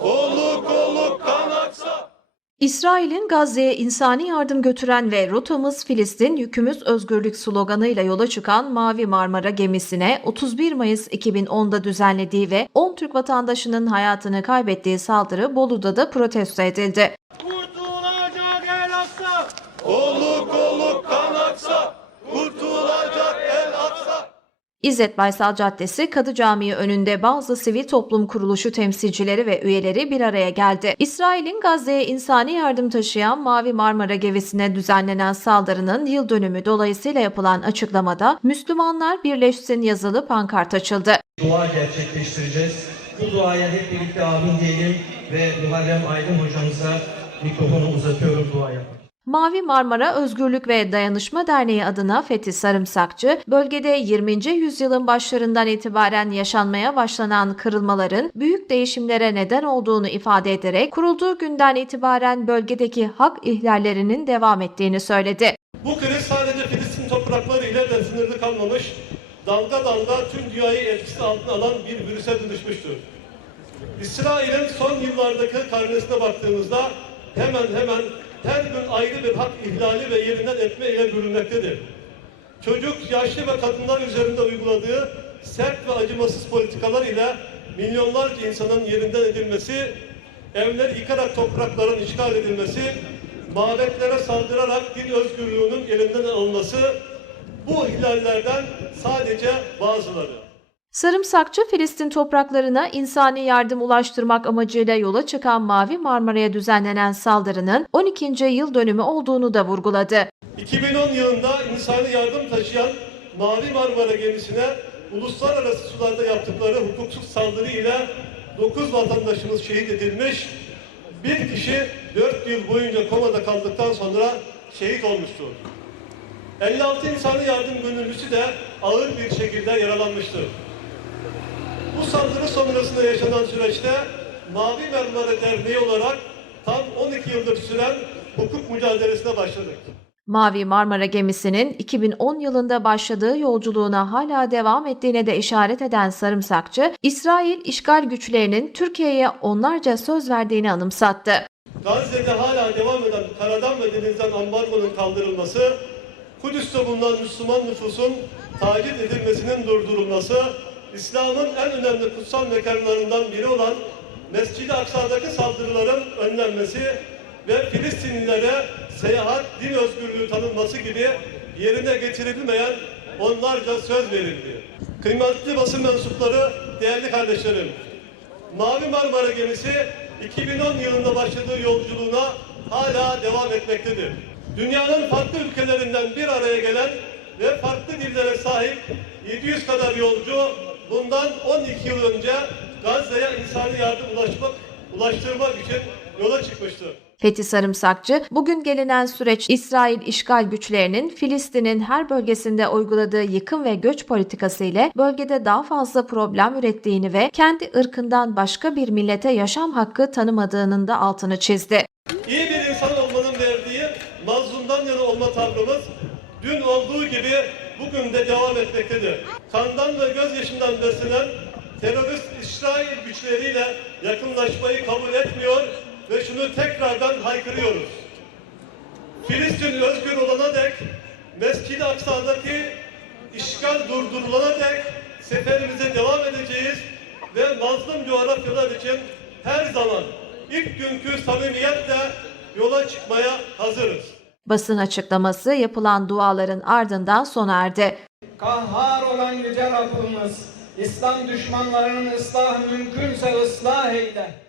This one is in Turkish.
Kolluk kolluk kan aksa. İsrail'in Gazze'ye insani yardım götüren ve rotamız Filistin, yükümüz özgürlük sloganıyla yola çıkan Mavi Marmara gemisine 31 Mayıs 2010'da düzenlediği ve 10 Türk vatandaşının hayatını kaybettiği saldırı Bolu'da da protesto edildi. İzzet Baysal Caddesi Kadı Camii önünde bazı sivil toplum kuruluşu temsilcileri ve üyeleri bir araya geldi. İsrail'in Gazze'ye insani yardım taşıyan Mavi Marmara gemisine düzenlenen saldırının yıl dönümü dolayısıyla yapılan açıklamada Müslümanlar birleşsin yazılı pankart açıldı. dua gerçekleştireceğiz. Bu duaya hep birlikte amin diyelim ve Muharrem Aydın hocamıza mikrofonu uzatıyorum dua yapmak. Mavi Marmara Özgürlük ve Dayanışma Derneği adına Fethi Sarımsakçı, bölgede 20. yüzyılın başlarından itibaren yaşanmaya başlanan kırılmaların büyük değişimlere neden olduğunu ifade ederek kurulduğu günden itibaren bölgedeki hak ihlallerinin devam ettiğini söyledi. Bu kriz sadece Filistin toprakları ile de sınırlı kalmamış, dalga dalga tüm dünyayı etkisi altına alan bir virüse dönüşmüştür. İsrail'in son yıllardaki karnesine baktığımızda hemen hemen her gün ayrı bir hak ihlali ve yerinden etme ile görülmektedir. Çocuk, yaşlı ve kadınlar üzerinde uyguladığı sert ve acımasız politikalar ile milyonlarca insanın yerinden edilmesi, evler yıkarak toprakların işgal edilmesi, mabetlere saldırarak din özgürlüğünün elinden alınması, bu ihlallerden sadece bazıları. Sarımsakçı Filistin topraklarına insani yardım ulaştırmak amacıyla yola çıkan Mavi Marmara'ya düzenlenen saldırının 12. yıl dönümü olduğunu da vurguladı. 2010 yılında insani yardım taşıyan Mavi Marmara gemisine uluslararası sularda yaptıkları hukuksuz saldırı ile 9 vatandaşımız şehit edilmiş, bir kişi 4 yıl boyunca komada kaldıktan sonra şehit olmuştur. 56 insani yardım gönüllüsü de ağır bir şekilde yaralanmıştır. Bu saldırı sonrasında yaşanan süreçte Mavi Marmara Derneği olarak tam 12 yıldır süren hukuk mücadelesine başladık. Mavi Marmara gemisinin 2010 yılında başladığı yolculuğuna hala devam ettiğine de işaret eden Sarımsakçı, İsrail işgal güçlerinin Türkiye'ye onlarca söz verdiğini anımsattı. Gazze'de hala devam eden karadan ve denizden ambargonun kaldırılması, Kudüs'te bulunan Müslüman nüfusun taciz edilmesinin durdurulması, İslam'ın en önemli kutsal mekanlarından biri olan Mescid-i Aksa'daki saldırıların önlenmesi ve Filistinlilere seyahat, din özgürlüğü tanınması gibi yerine getirilmeyen onlarca söz verildi. Kıymetli basın mensupları, değerli kardeşlerim, Mavi Marmara gemisi 2010 yılında başladığı yolculuğuna hala devam etmektedir. Dünyanın farklı ülkelerinden bir araya gelen ve farklı dillere sahip 700 kadar yolcu bundan 12 yıl önce Gazze'ye insani yardım ulaşmak, ulaştırmak için yola çıkmıştır. Fethi Sarımsakçı, bugün gelinen süreç İsrail işgal güçlerinin Filistin'in her bölgesinde uyguladığı yıkım ve göç politikası ile bölgede daha fazla problem ürettiğini ve kendi ırkından başka bir millete yaşam hakkı tanımadığının da altını çizdi. İyi bir insan olmanın verdiği mazlumdan yana olma tavrımız dün olduğu gibi bugün de devam etmektedir. Kandan ve gözyaşından beslenen terörist İsrail güçleriyle yakınlaşmayı kabul etmiyor ve şunu tekrardan haykırıyoruz. Filistin özgür olana dek Mescid-i Aksa'daki işgal durdurulana dek seferimize devam edeceğiz ve mazlum coğrafyalar için her zaman ilk günkü samimiyetle yola çıkmaya hazırız. Basın açıklaması yapılan duaların ardından sona erdi. Kahhar olan yüce Rabbimiz, İslam düşmanlarının ıslahı mümkünse ıslah eyle.